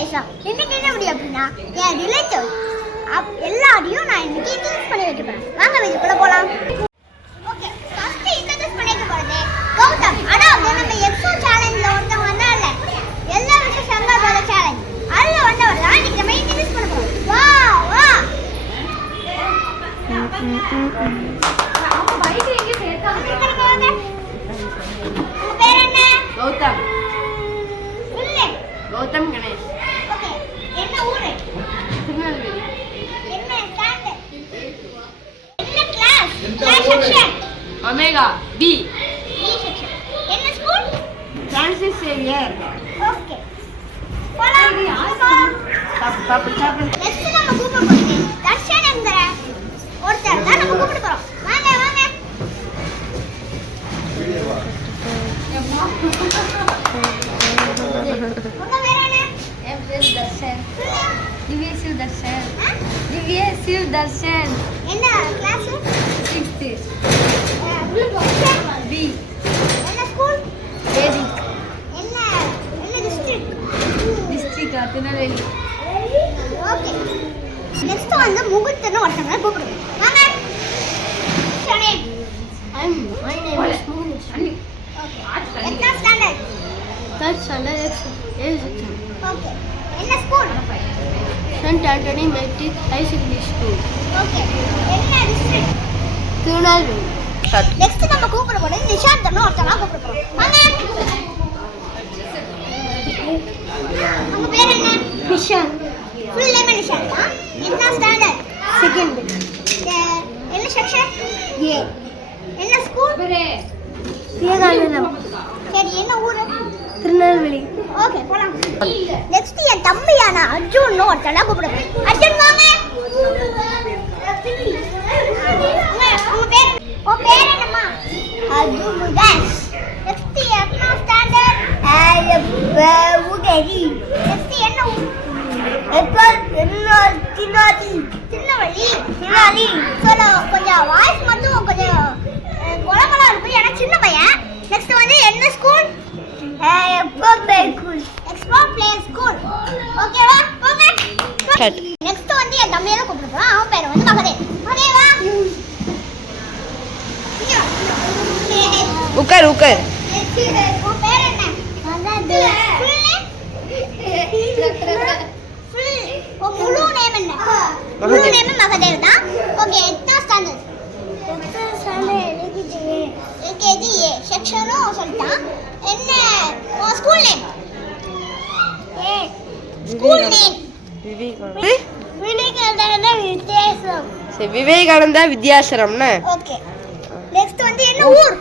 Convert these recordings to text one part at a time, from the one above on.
கைஸா இன்னைக்கு என்ன வீடியோ அப்படின்னா என் ரிலேட்டிவ் எல்லாரையும் நான் இன்னைக்கு இன்ட்ரோடியூஸ் பண்ணி வைக்க போறேன். வாங்க வீடியோக்குள்ள போலாம். ஓகே, ஃபர்ஸ்ட் இன்ட்ரோடியூஸ் பண்ணி வைக்க போறது கௌதம். அதாவது நம்ம எக்ஸோ சேலஞ்சில் ஒருத்தவங்க வந்தால எல்லா விஷயம் சங்கரோட சேலஞ்ச் அதில் வந்தவர் தான் இன்னைக்கு நம்ம இன்ட்ரோடியூஸ் பண்ண போறோம். வா வா அவங்க பைக் எங்க சேர்த்தாங்க? உங்க பேர் என்ன? கௌதம். கௌதம் கணேஷ். ஓகே, என்ன ஊரு? திருநெல்வேலி. என்ன ஸ்டாண்டர்ட்? என்ன class? Class section omega B. B section. என்ன ஸ்கூல்? Francis Xavier. ஓகே, போலாம். பாப்பு சாப்பிடு. நெக்ஸ்ட் நம்ம கூப்பிட போறது தர்ஷன்ங்கற ஒருத்தர் தான் நம்ம கூப்பிட போறோம். வாங்க வாங்க. உங்க பேர் என்ன? என் பேர் தர்ஷன். திவ்யா சிவ் தர்ஷன். திவ்யா சிவ் தர்ஷன். என்ன கிளாஸ்? 6th B. பி. என்ன ஸ்கூல்? வேதிக். என்ன என்ன district? District Tirunelveli. Okay, next வந்து முகுத்தன்னு ஒருத்தங்க கூப்பிடுங்க. வாங்க. சரி, My name is Mukesh. Okay. என்ன standard? Third standard X. Okay. என்ன school? Saint Anthony Metric High Secondary School. Okay. என்ன டிஸ்ட்ரிக்ட்? திருநெல்வேலி. நெக்ஸ்ட் நம்ம கூப்பிட போறது நிஷாந்த்னு ஒருத்தங்க கூப்பிட போறோம். வாங்க. உங்க பேர் என்ன? நிஷாந்த். Full name Nishantha? என்ன ஸ்டாண்டர்ட்? Second. என்ன செக்ஷன்? A. என்ன ஸ்கூல்? விவேகானந்தம். சரி, என்ன ஊரு? திருநெல்வேலி. ஓகே, போலாம். நெக்ஸ்ட் என் தம்பியான அர்ஜுன் ஒருத்தன கூப்பிடுறேன். அர்ஜுன் வாங்க. உங்க பேர்? உன் பேர் என்னம்மா? அர்ஜுன் முகேஷ். நெக்ஸ்ட் என்ன ஸ்டாண்டர்ட்? உகரி. நெக்ஸ்ட் என்ன ஊர்? திருநெல்வேலி. சொல்ல கொஞ்சம் வாய்ஸ் மட்டும் கொஞ்சம் குழம்பலா இருக்கும், ஏன்னா சின்ன பையன். நெக்ஸ்ட் வந்து என்ன ஸ்கூல்? Explore play school. ஓகேவா? போங்க. நெக்ஸ்ட் வந்து என் தம்பியை கூப்பிட்டு போறோம். அவன் பேர் வந்து மகதேவ். மகதேவா உட்கார் உட்கார். உன் பேர் என்ன? முழு நேம் என்ன? முழு நேம் மகதேவ் தான். ஓகே, எத்தனை ஸ்டாண்டர்ட்? எல்கேஜி ஏ செக்ஷனும் சொல்லிட்டான். என்ன school name? School name Vivekananda வித்யாசரம்னு. ஓகே, நெக்ஸ்ட் வந்து என்ன ஊர்?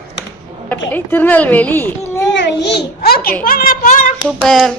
திருநெல்வேலி. திருநெல்வேலி. ஓகே, போங்கலாம் போலாம். சூப்பர்.